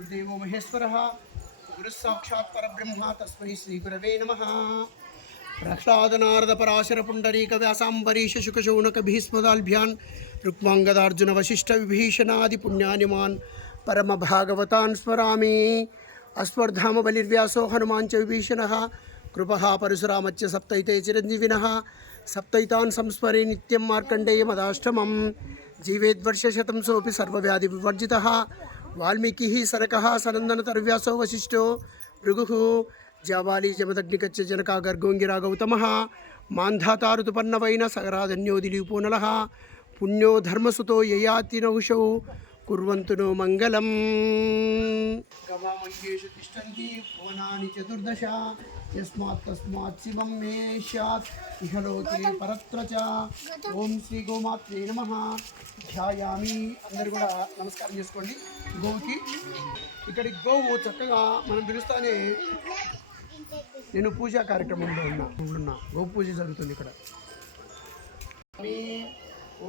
देवो महेश्वरः गुरुः साक्षात् परब्रह्म तस्मै श्रीगुरवे नमः। प्रह्लादनारद पराशर पुंडरीक व्यासाम्बरीश शुकशौनक भीष्मदाल्भ्यान् रुक्माङ्गदार्जुन वशिष्ठ विभीषणादि पुण्यानिमान् परम भागवतान् स्मरामि। अस्वर्धाम बलिर्व्यासो हनुमान् च विभीषणः कृपः परशुरामच्च सप्तैते चिरञ्जीविनः सप्तैतान् संस्मरे नित्यं मार्कण्डेयमदाष्टमं जीवेद्वर्षशतं सोऽपि सर्वव्याधि विवर्जितः वाल्मीकिः सरकः सनन्दनतरव्यासो वसिष्ठो भृगुः जाबाली जमदग्निकच्च जनका गर्गोङ्गिरा गौतमः मान्धाता ऋतुपन्नवैन सगराधन्योदिलीपो नलः पुण्यो धर्मसुतो ययाति नहुषौ कुर्वन्तु नो मङ्गलम्। गवामङ्गेषु तिष्ठन्ति भुवनानि चतुर्दश यस्मात् तस्मात् शिवं मे स्यात् इहलोके परत्र च। ఓం శ్రీ గోమాత్రే నమః ధ్యాయామి। అందరూ కూడా నమస్కారం చేసుకోండి గోవుకి। ఇక్కడికి గోవు చక్కగా మనం పిలుస్తానే నేను పూజా కార్యక్రమంలో ఉన్నా గో పూజ జరుగుతుంది ఇక్కడ।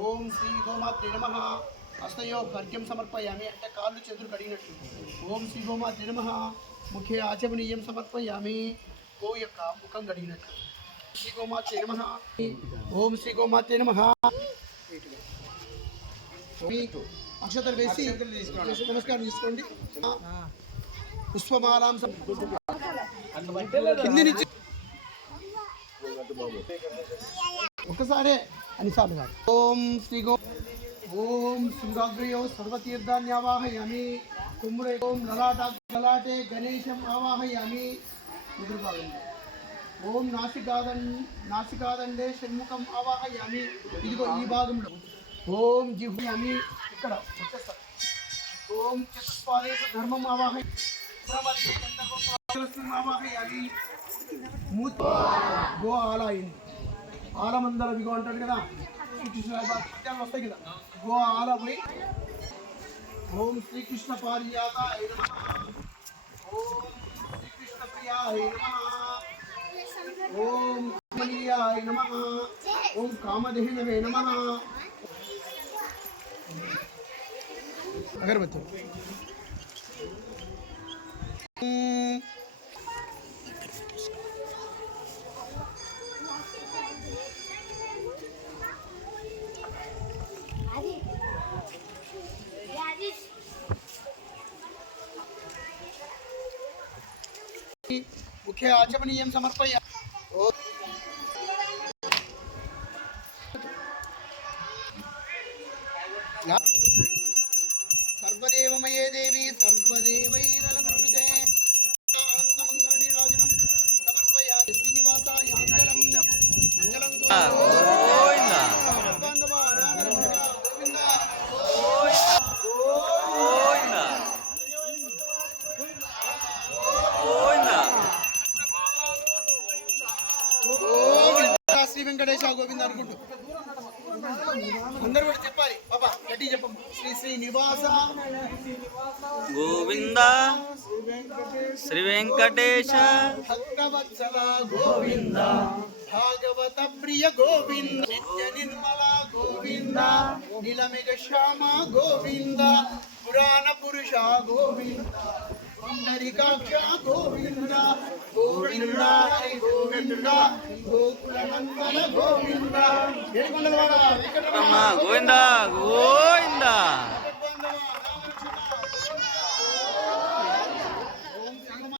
ఓం శ్రీ గోమాత్రే నమః హస్తయో భర్గ్యం సమర్పయామి అంటే కాళ్ళు చేతులు కడిగినట్టు। ఓం శ్రీ గోమాత్రే నమః ముఖే ఆచమనీయం సమర్పయామి గోవు యొక్క ముఖం కడిగినట్టు। శ్రీ గోమాత్రే నమః ఓం శ్రీ గోమాత్రే నమః అక్షతలు వేసి నమస్కారం చేసుకోండి। పుష్పమాలాం కింది నుంచి ఒకసారి అనిసార్లు కాదు। ఓం శ్రీ గో ఓం శృంగాగ్రయో సర్వతీర్థాన్ని ఆవాహయామి కుమ్రే ఓం లలాటే గణేశం ఆవాహయామి ఎదురుభాగంలో। ఓం నాసికాదండే షణ్ముఖం ఆవాహయామి ఇదిగో ఈ భాగంలో। ఓం జిహ్యామి ఇక్కడ వచ్చేస్తారు। ఓం చతుష్పాదేశ ధర్మం ఆవాహయామి గో ఆల అయింది ఆలమందర విగో అంటాడు కదా వస్తాయి కదా గో ఆల పోయి ఓం శ్రీకృష్ణ పారిజాతాయ నమః ఓం శ్రీకృష్ణ ప్రియాయ నమః ఓం కమనీయాయ నమః ఓం కామధేనవే నమః। అగరబత్తి ముఖ్య ఆచమనీయం సమర్పయ సర్వదేవమయే దేవి సర్వదేవైరలంకృతే ఆనందమంగళనీరాజనం సమర్పయామి శ్రీనివాసాయ మంగళం మంగళం గోవిందా శ్రీ వెంకటేశ గోవింద అనుకుంటూ అందరూ కూడా చెప్పాలి బాబా గట్టి చెప్పం శ్రీ శ్రీనివాస గోవింద శ్రీ వెంకటేశ భక్తవత్సల గోవింద భాగవత ప్రియ గోవింద నిత్య నిర్మల గోవింద నీలమేఘ శ్యామ గోవింద పురాణ పురుష గోవింద పుండరీకాక్ష గోవింద గోవింద హరి గోవింద గోకులనందన గోవింద గోవింద గోవింద